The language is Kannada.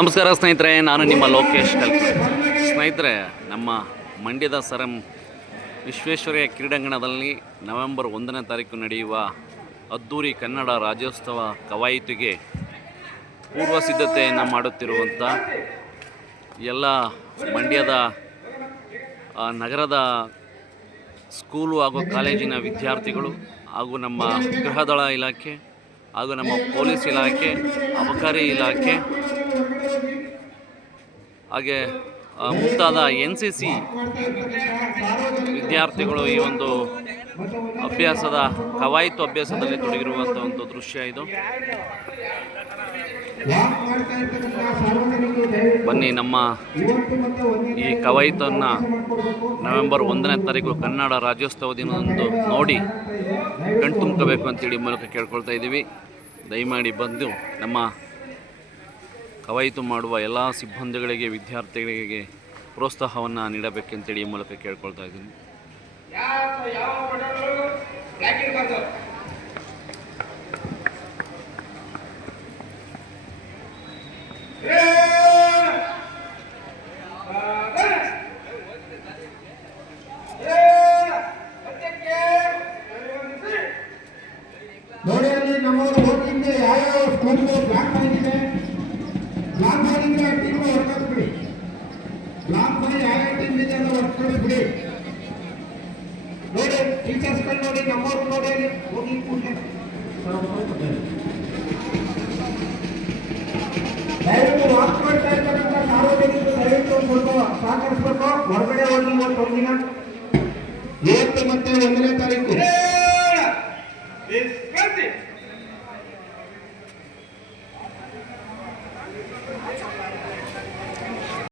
ನಮಸ್ಕಾರ ಸ್ನೇಹಿತರೆ, ನಾನು ನಿಮ್ಮ ಲೋಕೇಶ್ ಕಲ್ಕಿ ಸ್ನೇಹಿತರೆ, ನಮ್ಮ ಮಂಡ್ಯದ ಸರಂ ವಿಶ್ವೇಶ್ವರಯ್ಯ ಕ್ರೀಡಾಂಗಣದಲ್ಲಿ ನವೆಂಬರ್ ಒಂದನೇ ತಾರೀಕು ನಡೆಯುವ ಅದ್ದೂರಿ ಕನ್ನಡ ರಾಜ್ಯೋತ್ಸವ ಕವಾಯತಿಗೆ ಪೂರ್ವ ಸಿದ್ಧತೆಯನ್ನು ಮಾಡುತ್ತಿರುವಂಥ ಎಲ್ಲ ಮಂಡ್ಯದ ನಗರದ ಸ್ಕೂಲು ಹಾಗೂ ಕಾಲೇಜಿನ ವಿದ್ಯಾರ್ಥಿಗಳು ಹಾಗೂ ನಮ್ಮ ಗೃಹದಳ ಇಲಾಖೆ ಹಾಗೂ ನಮ್ಮ ಪೊಲೀಸ್ ಇಲಾಖೆ, ಅಬಕಾರಿ ಇಲಾಖೆ ಹಾಗೆ ಮುಂತಾದ ಎನ್ ಸಿ ಸಿ ವಿದ್ಯಾರ್ಥಿಗಳು ಈ ಒಂದು ಅಭ್ಯಾಸದ ಕವಾಯಿತು ಅಭ್ಯಾಸದಲ್ಲಿ ತೊಡಗಿರುವಂಥ ಒಂದು ದೃಶ್ಯ ಇದು. ಬನ್ನಿ, ನಮ್ಮ ಈ ಕವಾಯಿತನ್ನು ನವೆಂಬರ್ ಒಂದನೇ ತಾರೀಕು ಕನ್ನಡ ರಾಜ್ಯೋತ್ಸವ ದಿನದಂದು ನೋಡಿ. ಕಣ್ತುಂಬಬೇಕು ಅಂತೇಳಿ ಈ ಮೂಲಕ ಕೇಳ್ಕೊಳ್ತಾ ಇದ್ದೀವಿ. ದಯಮಾಡಿ ಬಂದು ನಮ್ಮ ಕವಾಯಿತು ಮಾಡುವ ಎಲ್ಲ ಸಿಬ್ಬಂದಿಗಳಿಗೆ, ವಿದ್ಯಾರ್ಥಿಗಳಿಗೆ ಪ್ರೋತ್ಸಾಹವನ್ನು ನೀಡಬೇಕಂತೇಳಿ ಮೂಲಕ ಕೇಳ್ಕೊಳ್ತಾ ಇದ್ದೀನಿ. ನೋಡಿ ಅಲ್ಲಿ ನಮ್ಮವರು ಹೋಗಿದ್ದ, ಯಾವ್ಯಾವ ಸ್ಕೂಲ್ಗೆ ಬ್ಲಾಕ್ ಆಗಿದೆ ಬ್ಲಾಕ್ ಆಗಿದ್ರೆ ಆ ಟೀಮ್ ಹೊರಗಿಸ್ಬಿಡಿ ಬ್ಲಾಕ್ ಮಾಡಿ ಯಾವ್ಯಾವ ಟೀಮ್ ಇದೆ ಅಂತ ಹೊರಗಿಸ್ಬಿಡಿ ನೋಡಿ ಟೀಚರ್ಸ್ ನೋಡಿ, ನಮ್ಮವ್ರು ನೋಡಿ ಹೋಗಿ ಕೂಡಲೇ ದಯವಿಟ್ಟು ವಾಕ್ ಮಾಡ್ತಾ ಇರ್ತಕ್ಕಂಥ ಸಾರ್ವಜನಿಕರು ದಯವಿಟ್ಟು ಒಂದು ಸ್ವಲ್ಪ ಸಹಕರಿಸ್ಬೇಕು. ಹೊರಗಡೆ ಹೋಗಿ ಇವತ್ತು ಒಂದಿನ. ಇವತ್ತು ಮತ್ತೆ ಒಂದನೇ Fertig!